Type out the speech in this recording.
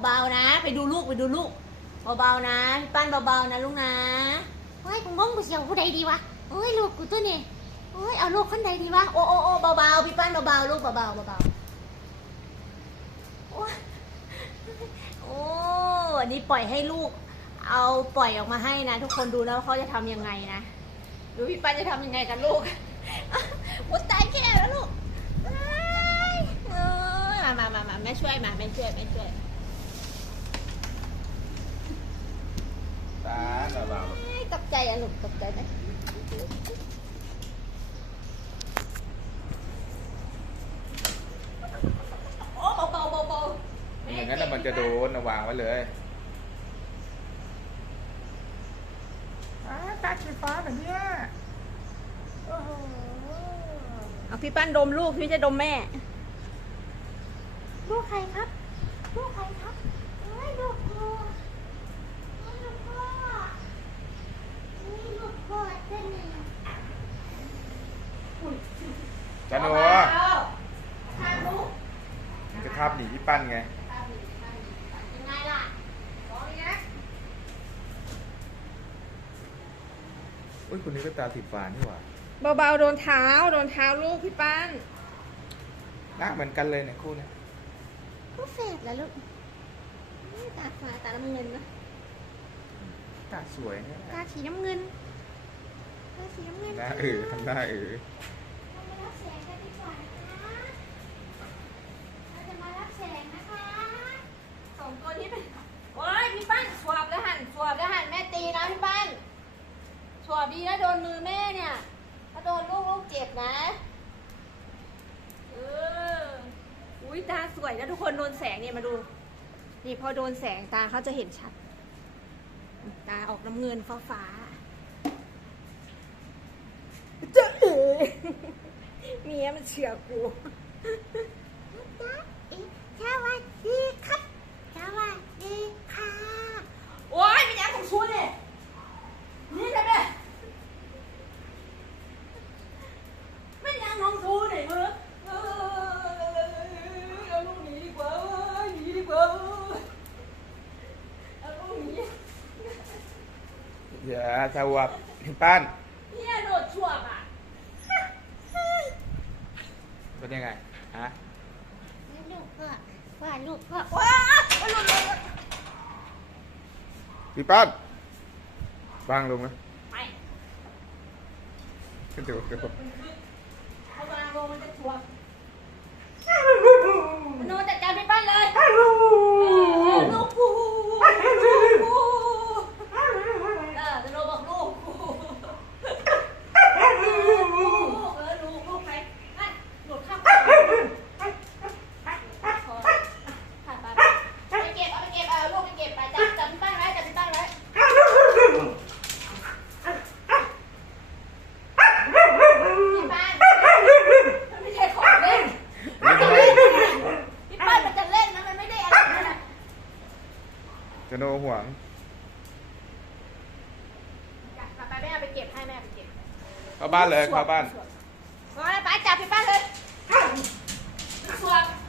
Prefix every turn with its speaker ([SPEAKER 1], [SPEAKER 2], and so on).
[SPEAKER 1] เบาๆนะไปดูลูกเบาๆนะพี่ปั้นเบาๆนะลูกนะเฮ้ยกูงงกูเสียวผู้ใดดีวะเฮ้ยลูกกูตัวนี้เฮ้ยเอาลูกคนใดดีวะโอ้เบาๆพี่ปั้นเบาๆลูกเบาๆโอ้อันนี้ปล่อยให้ลูกเอาปล่อยออกมาให้นะทุกคนดูนะว่าเขาจะทำยังไงนะดูพี่ปั้นจะทำยังไงกับลูกหัวตายแค่แล้วลูกมาแม่ช่วยมาแม่ช่วย
[SPEAKER 2] ตาเบา
[SPEAKER 1] ตกใจอะลูกตกใจไหมโอ้เบา
[SPEAKER 2] ๆอย่างนั้นมันจะโดนวางไว้เลยตาสีฟ้าแบบนี้
[SPEAKER 1] เอาพี่ปั้นดมลูกพี่จะดมแม่ลูกใครครับเฮ้ยลูกพ่อ
[SPEAKER 2] จันโนจะทับหนีพี่ปั้นไง
[SPEAKER 1] ยังไงล่ะบอกเลยนะ
[SPEAKER 2] อุ้ยคนนี้ก็ตาสีฟ้านี่หว่า
[SPEAKER 1] เบาๆโดนเท้าลูกพี่ปั้น
[SPEAKER 2] หน้าเหมือนกันเลยเนี่ยคู่นี้
[SPEAKER 1] ก็เฟดแล้วลูกตาฟ้าตาน้ำเงินนะ
[SPEAKER 2] ตาสวยเนี่ย
[SPEAKER 1] ตาสีน้ำเงิน
[SPEAKER 2] หน้าทำหน้า
[SPEAKER 1] เรามารับแสงกันดีกว่านะคะเราจะมารับแสงนะคะสองตัวนี้เป็นโอ้ยพี่ปั้นสวบแล้วหันแม่ตีนะพี่ปั้นสวบดีนะโดนมือแม่เนี่ยถ้าโดนลูกเจ็บนะอุ้ยตาสวยนะทุกคนโดนแสงเนี่ยมาดูนี่พอโดนแสงตาเขาจะเห็นชัดตาออกน้ำเงินฟ้าจะเมียมันเชื่อกูสวัสดีครับโอ้ยเป็นยังของชูเนี่ยนี่ใช่ไหมไม่ยังของชูเนี่ยมึงเอาลูกหนีดีกว่าเอาลูกหนี
[SPEAKER 2] อย่าสวับพี่ปั้น
[SPEAKER 1] เนี่ยโดดช่วงอ่ะ
[SPEAKER 2] เป็นยังไงฮะ
[SPEAKER 1] ลูกพ่อว้า
[SPEAKER 2] พี่ปั้นวางลงนะ
[SPEAKER 1] ไป
[SPEAKER 2] ดู
[SPEAKER 1] เอาวางลงมันจะช่วงโนจัดการพี่ปั้นเลยลูกกูจะโนบอกลูกกูลูกใครนั่นหลุดข้างไปเก็บเอาลูกไปเก็บไปจับพี่ปั้นไว้พี่ปั้นมันไม่ใช่ของเล่นพี่ปั้นมันจะเล่นนะมันไม่ได้อะไรนะ
[SPEAKER 2] จะโนห่วง
[SPEAKER 1] ไปแม่ไปเก็บให้แม่ไปเก็บ
[SPEAKER 2] เข้าบ้านเลยเข้าบ้าน
[SPEAKER 1] ไปจับพี่ปั้นเลยสวบ